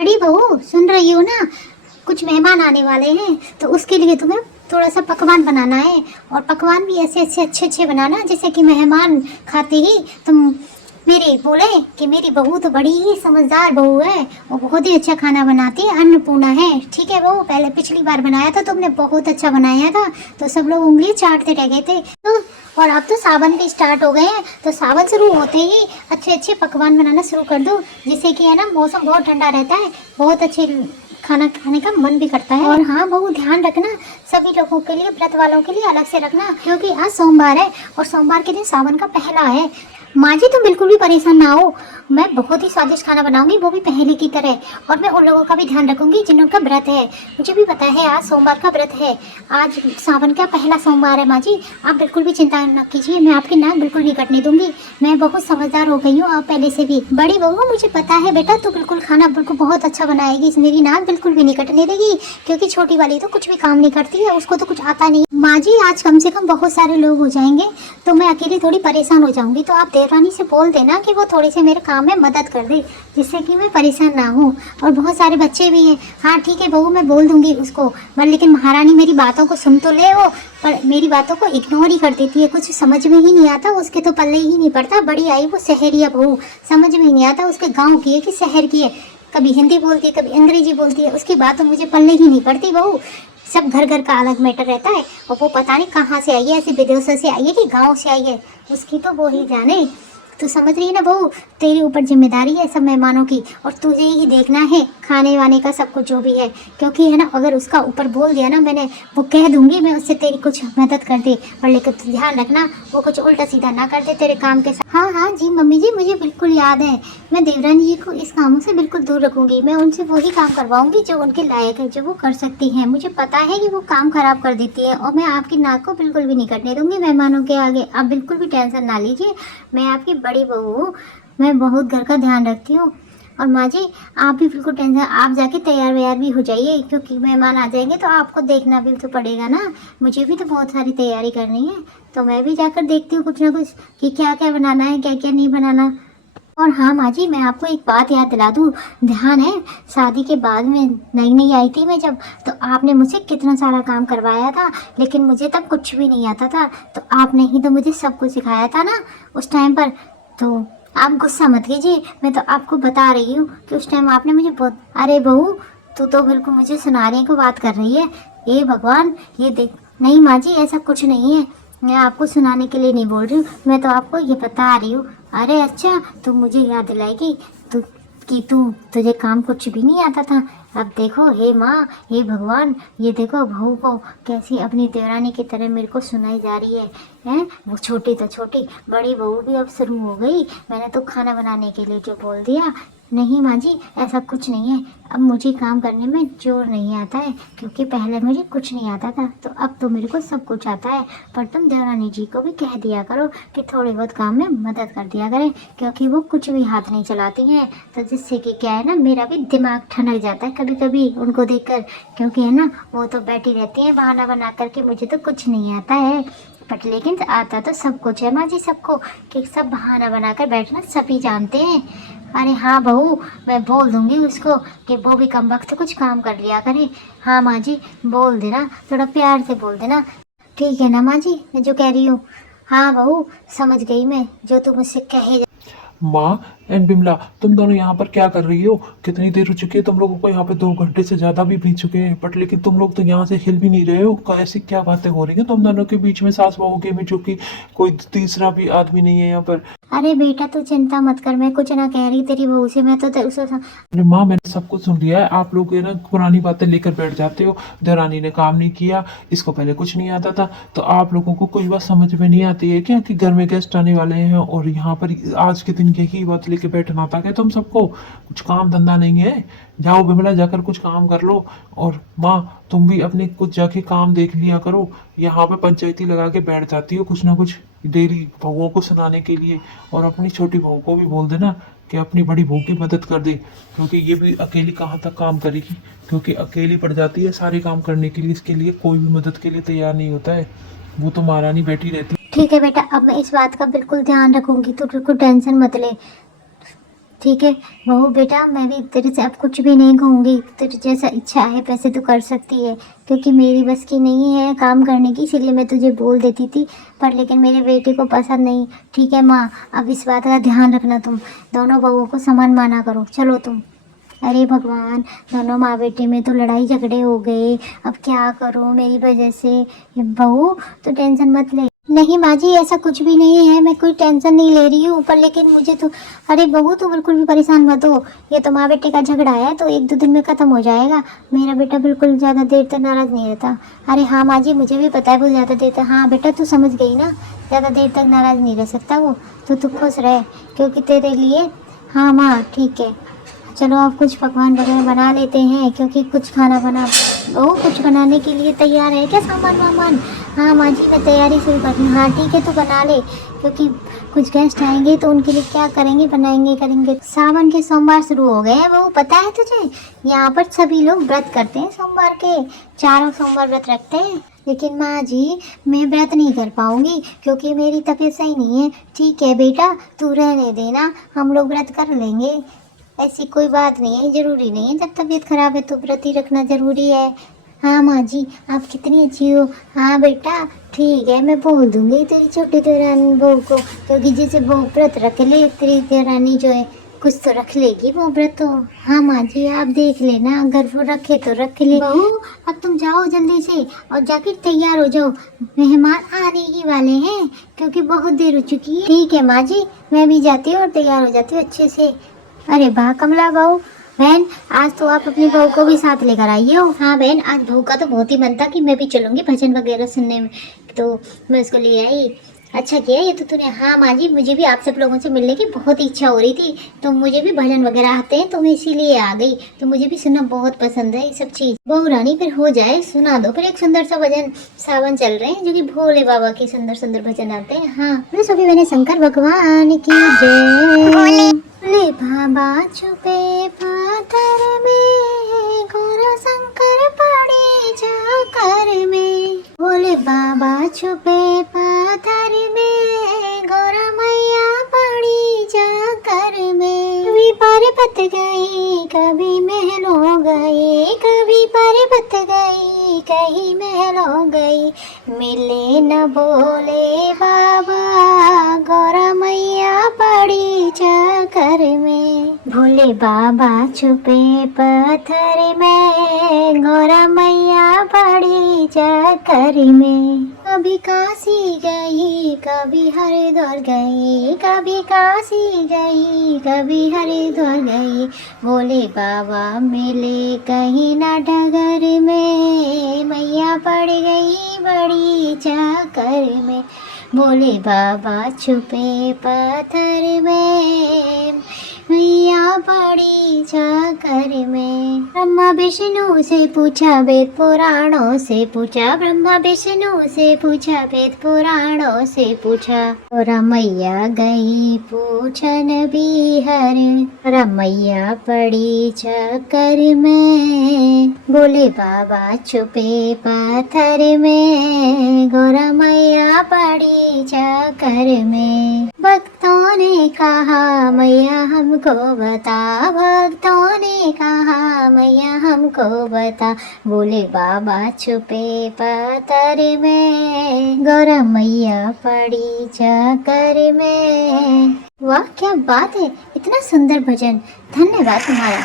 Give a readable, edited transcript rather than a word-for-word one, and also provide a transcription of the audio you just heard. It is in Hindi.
बड़ी बहू सुन रही हो ना, कुछ मेहमान आने वाले हैं तो उसके लिए तुम्हें थोड़ा सा पकवान बनाना है। और पकवान भी ऐसे ऐसे अच्छे अच्छे बनाना जैसे कि मेहमान खाते ही तुम मेरे बोले कि मेरी बहू तो बड़ी ही समझदार बहू है, वो बहुत ही अच्छा खाना बनाती है, अन्नपूर्णा है। ठीक है बहू, पहले पिछली बार बनाया था तुमने बहुत अच्छा बनाया था, तो सब लोग उंगली चाटते रह गए थे। तो और अब तो सावन भी स्टार्ट हो गए हैं, तो सावन शुरू होते ही अच्छे अच्छे पकवान बनाना शुरू कर दो, जिससे कि है ना मौसम बहुत ठंडा रहता है, बहुत अच्छे खाना खाने का मन भी करता है। और हाँ बहू, ध्यान रखना सभी लोगों के लिए, व्रत वालों के लिए अलग से रखना, क्योंकि आज सोमवार है और सोमवार के दिन सावन का पहला है। माँ जी तुम बिल्कुल भी परेशान ना हो, मैं बहुत ही स्वादिष्ट खाना बनाऊंगी, वो भी पहले की तरह। और मैं उन लोगों का भी ध्यान रखूंगी जिनका व्रत है। मुझे भी पता है आज सोमवार का व्रत है, आज सावन का पहला सोमवार है। माँ जी आप बिल्कुल भी चिंता न कीजिए, मैं आपकी नाक बिल्कुल नहीं कटने दूंगी। मैं बहुत समझदार हो गई हूँ अब पहले से भी। बड़ी बहू मुझे पता है बेटा, तू बिल्कुल खाना बिल्कुल बहुत अच्छा बनाएगी, मेरी नाक बिल्कुल भी नहीं कटने देगी, क्योंकि छोटी वाली तो कुछ भी काम नहीं करती है, उसको तो कुछ आता नहीं। माँ जी आज कम से कम बहुत सारे लोग हो जाएंगे, तो मैं अकेली थोड़ी परेशान हो जाऊंगी, तो आप देवरानी से बोल देना कि वो थोड़ी सी मेरे काम में मदद कर दे, जिससे कि मैं परेशान ना हूँ। और बहुत सारे बच्चे भी हैं। हाँ ठीक है बहू, मैं बोल दूंगी उसको, पर लेकिन महारानी मेरी बातों को सुन तो ले वो, पर मेरी बातों को इग्नोर ही कर देती है, कुछ समझ में ही नहीं आता, उसके तो पल्ले ही नहीं पड़ता। बड़ी आई वो शहरिया बहू, समझ में ही नहीं आता उसके गाँव की है कि शहर की है, कभी हिंदी बोलती है कभी अंग्रेजी बोलती है, उसकी बात तो मुझे पल्ले ही नहीं पड़ती बहू। सब घर घर का अलग मैटर रहता है, और वो पता नहीं कहाँ से आई है, ऐसी विदेशों से आई है कि गांव से आई है, उसकी तो वो ही जाने। तू समझ रही है ना बहू, तेरे ऊपर जिम्मेदारी है सब मेहमानों की, और तुझे ही देखना है खाने वाने का सब कुछ जो भी है, क्योंकि है ना अगर उसका ऊपर बोल दिया ना मैंने, वो कह दूंगी मैं उससे तेरी कुछ मदद कर दे, और लेकिन तू ध्यान रखना वो कुछ उल्टा सीधा ना कर दे तेरे काम के साथ। हाँ हाँ जी मम्मी जी, मुझे बिल्कुल याद है, मैं देवरानी जी को इस कामों से बिल्कुल दूर रखूंगी, मैं उनसे वही काम करवाऊंगी जो उनके लायक है, जो वो कर सकती हैं। मुझे पता है कि वो काम खराब कर देती है, और मैं आपकी नाक को बिल्कुल भी नहीं कटने दूंगी मेहमानों के आगे, आप बिल्कुल भी टेंशन ना लीजिए। मैं आपकी बड़ी बहू हूँ, मैं बहुत घर का ध्यान रखती हूँ। और माँ जी आप भी बिल्कुल टेंशन, आप जाके तैयार व्यार भी हो जाइए, क्योंकि मेहमान आ जाएंगे तो आपको देखना भी तो पड़ेगा ना, मुझे भी तो बहुत सारी तैयारी करनी है, तो मैं भी जाकर देखती हूँ कुछ ना कुछ कि क्या क्या बनाना है क्या क्या नहीं बनाना। और हाँ माँ जी मैं आपको एक बात याद दिला दूँ, ध्यान है शादी के बाद में नई नई आई थी मैं जब, तो आपने मुझसे कितना सारा काम करवाया था, लेकिन मुझे तब कुछ भी नहीं आता था, तो आपने ही तो मुझे सब कुछ सिखाया था ना उस टाइम पर। तो आप गुस्सा मत कीजिए, मैं तो आपको बता रही हूँ कि उस टाइम आपने मुझे बहुत। अरे बहू तू तो बिल्कुल मुझे सुनाने को बात कर रही है, ये भगवान ये देख। नहीं माँ जी ऐसा कुछ नहीं है, मैं आपको सुनाने के लिए नहीं बोल रही हूँ, मैं तो आपको ये बता रही हूँ। अरे अच्छा तू मुझे याद दिलाएगी तू कि तुझे काम कुछ भी नहीं आता था। अब देखो हे माँ हे भगवान, ये देखो बहू को कैसी अपनी देवरानी की तरह मेरे को सुनाई जा रही है। हैं वो छोटी तो छोटी, बड़ी बहू भी अब शुरू हो गई, मैंने तो खाना बनाने के लिए जो बोल दिया। नहीं माँ जी ऐसा कुछ नहीं है, अब मुझे काम करने में जोर नहीं आता है, क्योंकि पहले मुझे कुछ नहीं आता था, तो अब तो मेरे को सब कुछ आता है। पर तुम देवरानी जी को भी कह दिया करो कि थोड़े बहुत काम में मदद कर दिया करें, क्योंकि वो कुछ भी हाथ नहीं चलाती हैं, तो जिससे कि क्या है ना मेरा भी दिमाग ठनक जाता है कभी कभी उनको देखकर, क्योंकि है ना वो तो बैठी रहती हैं बहाना बना करके मुझे तो कुछ नहीं आता है। बट लेकिन आता तो सब कुछ है माँ जी सबको, कि सब बहाना बनाकर बैठना सभी जानते हैं। अरे हाँ बहू मैं बोल दूंगी उसको कि वो भी कम वक्त कुछ काम कर लिया करे। हाँ माँ जी बोल देना, थोड़ा प्यार से बोल देना, ठीक है ना माँ जी मैं जो कह रही हूँ। हाँ बहू समझ गई मैं, जो तुम मुझसे कहे। माँ एंड बिमला, तुम दोनों यहाँ पर क्या कर रही हो? कितनी देर हो चुकी है तुम लोगों को? यहाँ पे 2 घंटे से ज्यादा भी बीत चुके हैं, बट लेकिन तुम लोग तो यहाँ से हिल भी नहीं रहे हो। ऐसी क्या बातें हो रही हैं तुम दोनों के बीच में, सास बहू के बीच, जो कि कोई तीसरा भी आदमी नहीं है यहाँ पर? अरे बेटा तू चिंता मत कर, मैं कुछ ना कह रही तेरी बहू से, मैं तो उसे। अरे माँ मैंने सब कुछ सुन लिया है, आप लोग ये ना पुरानी बातें लेकर बैठ जाते हो। देवरानी ने काम नहीं किया, इसको पहले कुछ नहीं आता था, तो आप लोगों को कोई बात समझ में नहीं आती है क्या कि घर में गेस्ट आने वाले हैं और यहाँ पर आज के दिन यही बात लेके बैठना था क्या तुम सबको? कुछ काम धंधा नहीं है? जाओ बिमला जाकर कुछ काम कर लो। और माँ तुम भी अपने कुछ जाके काम देख लिया करो, यहाँ पे पंचायती लगा के बैठ जाती हो कुछ ना कुछ डेली बहुओं को सुनाने के लिए। और अपनी छोटी बहू को भी बोल देना कि अपनी बड़ी बहू की मदद कर दे, क्योंकि ये भी अकेली कहाँ तक काम करेगी, क्योंकि अकेली पड़ जाती है सारे काम करने के लिए, इसके लिए कोई भी मदद के लिए तैयार नहीं होता है, वो तो महारानी बैठी रहती है। ठीक है बेटा, अब मैं इस बात का बिल्कुल ध्यान रखूंगी, तू बिल्कुल टेंशन मत ले। ठीक है बहू बेटा, मैं भी तेरे से अब कुछ भी नहीं कहूँगी। तेरी जैसा इच्छा है वैसे तू कर सकती है, क्योंकि मेरी बस की नहीं है काम करने की, इसीलिए मैं तुझे बोल देती थी। पर लेकिन मेरे बेटे को पसंद नहीं। ठीक है माँ, अब इस बात का ध्यान रखना, तुम दोनों बहुओं को समान माना करो। चलो तुम। अरे भगवान, दोनों माँ बेटे में तो लड़ाई झगड़े हो गए, अब क्या करूँ मेरी वजह से। बहू तो टेंशन मत ले। नहीं माँ जी, ऐसा कुछ भी नहीं है, मैं कोई टेंशन नहीं ले रही हूँ। पर लेकिन मुझे तो, अरे बहू तो बिल्कुल भी परेशान मत हो। ये तो माँ बेटे का झगड़ा है तो 1-2 दिन में ख़त्म हो जाएगा। मेरा बेटा बिल्कुल ज़्यादा देर तक नाराज़ नहीं रहता। अरे हाँ माँ जी, मुझे भी पता है वो ज़्यादा देर तक, हाँ बेटा तू समझ गई ना, ज़्यादा देर तक नाराज़ नहीं रह सकता वो। तो तू खुश रह, क्योंकि तेरे लिए। हाँ माँ ठीक है। चलो अब कुछ पकवान वगैरह बना लेते हैं, क्योंकि कुछ खाना बना, ओ कुछ बनाने के लिए तैयार है क्या सामान वामान? हाँ माँ जी, मैं तैयारी शुरू कर रही हूँ। हाँ ठीक है, तो बना ले, क्योंकि कुछ गेस्ट आएंगे तो उनके लिए क्या करेंगे, बनाएंगे करेंगे। सावन के सोमवार शुरू हो गए हैं, वो पता है तुझे? यहाँ पर सभी लोग व्रत करते हैं सोमवार के, 4 सोमवार व्रत रखते हैं। लेकिन माँ जी, मैं व्रत नहीं कर पाऊंगी क्योंकि मेरी तबीयत सही नहीं है। ठीक है बेटा, तू रहने देना, हम लोग व्रत कर लेंगे, ऐसी कोई बात नहीं है, ज़रूरी नहीं है जब तबीयत खराब है तो व्रत ही रखना ज़रूरी है। हाँ माँ जी, आप कितनी अच्छी हो। हाँ बेटा ठीक है, मैं बोल दूंगी तेरी छोटी देवरानी बहू को, क्योंकि जैसे बहू व्रत रख ले, तेरी देवरानी जो है कुछ तो रख लेगी वो व्रत तो। हाँ माँ जी, आप देख लेना, अगर वो रखे तो रख ले। बहू अब तुम जाओ जल्दी से और जाकर तैयार हो जाओ, मेहमान आने ही वाले हैं, क्योंकि बहुत देर हो चुकी है। ठीक है माँ जी, मैं भी जाती हूँ और तैयार हो जाती हूँ अच्छे से। अरे वाह कमला बहू, बहन आज तो आप अपनी बहू को भी साथ लेकर आई हो। हाँ बहन, आज बहू का तो बहुत ही मन था कि मैं भी चलूंगी भजन वगैरह सुनने में, तो मैं उसको ले आई। अच्छा किया ये तो तूने। हाँ माँ जी, मुझे भी आप सब लोगों से मिलने की बहुत इच्छा हो रही थी, तो मुझे भी भजन वगैरह आते हैं तो मैं इसीलिए आ गई। तो मुझे भी सुनना बहुत पसंद है ये सब चीज़। बहू रानी फिर हो जाए, सुना दो फिर एक सुंदर सा भजन। सावन चल रहे हैं जो कि भोले बाबा के सुंदर सुंदर भजन आते हैं। हाँ तो सभी मैंने शंकर भगवान की जय। भोले बाबा छुपे पाथर में, गौर शंकर पड़े जाकर में। भोले बाबा छुपे पाथर में, गौर मैया पड़ी जाकर में। कभी पर्वत गई कभी महल हो गए, कभी पर्वत गई कहीं महल हो गई, मिले न भोले बाबा, गौर मैया पड़ी जाकर में। भोले बाबा छुपे पत्थर में, गौर मैया पड़ी जाकर में। कभी काशी गई कभी हरिद्वार गई, कभी काशी गई कभी हरिद्वार गई, भोले बाबा मिले कहीं ना डगर में, मैया पड़ गई बड़ी जाकर में। भोले बाबा छुपे पत्थर में, मैया पड़ी जाकर में। ब्रह्मा विष्णु से पूछा वेद पुराणों से पूछा, ब्रह्मा विष्णु से पूछा वेद पुराणों से पूछा, और मैया गई पूछन बिहर, रमैया पड़ी चक्कर में। भोले बाबा छुपे पत्थर में, गोरा मैया पड़ी चक्कर में। भक्तों ने कहा मैया हमको बता, भक्तों ने कहा मैया हमको बता, भोले बाबा छुपे पत्थर में, गौरा मैया पड़ी चक्कर में। वाह क्या बात है, इतना सुंदर भजन, धन्यवाद तुम्हारा।